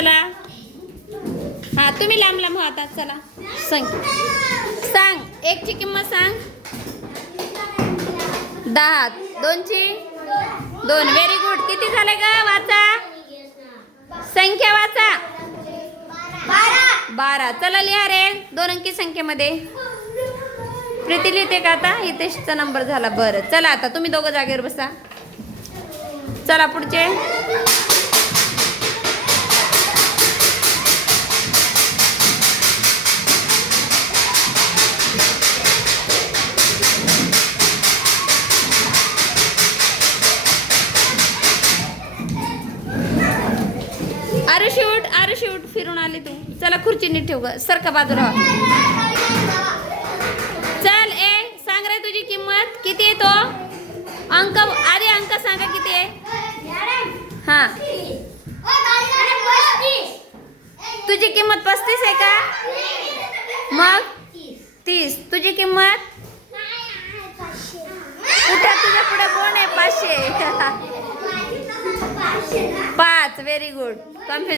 चला हा तुम्ही लांब लांब हो आता. चला सांग सांग. एकची किंमत सांग. 10. दोनची 2. Very good. किती झाले ग? वाचा संख्या वाचा. 12. चला लिहा रे 2 अंकी संख्येमध्ये. प्रीती लिहिते का आता? हितेशचा नंबर झाला. बरं चला आता तुम्ही दोघं जागेवर बसा. चला पुढचे. आरू शूट फिरून आली तू. चला खुर्ची नीट ठेव ग. सरका बाजूला. चल ए सांग रे तुझी किंमत किती आहे. तो अंक आधी अंक सांगा किती आहे. हा तुझी किंमत 35 आहे का? मग 30. तुझी किंमत कुठे? तुझ्या पुढे कोण आहे? 500. 5. Very good. कन्फ्युज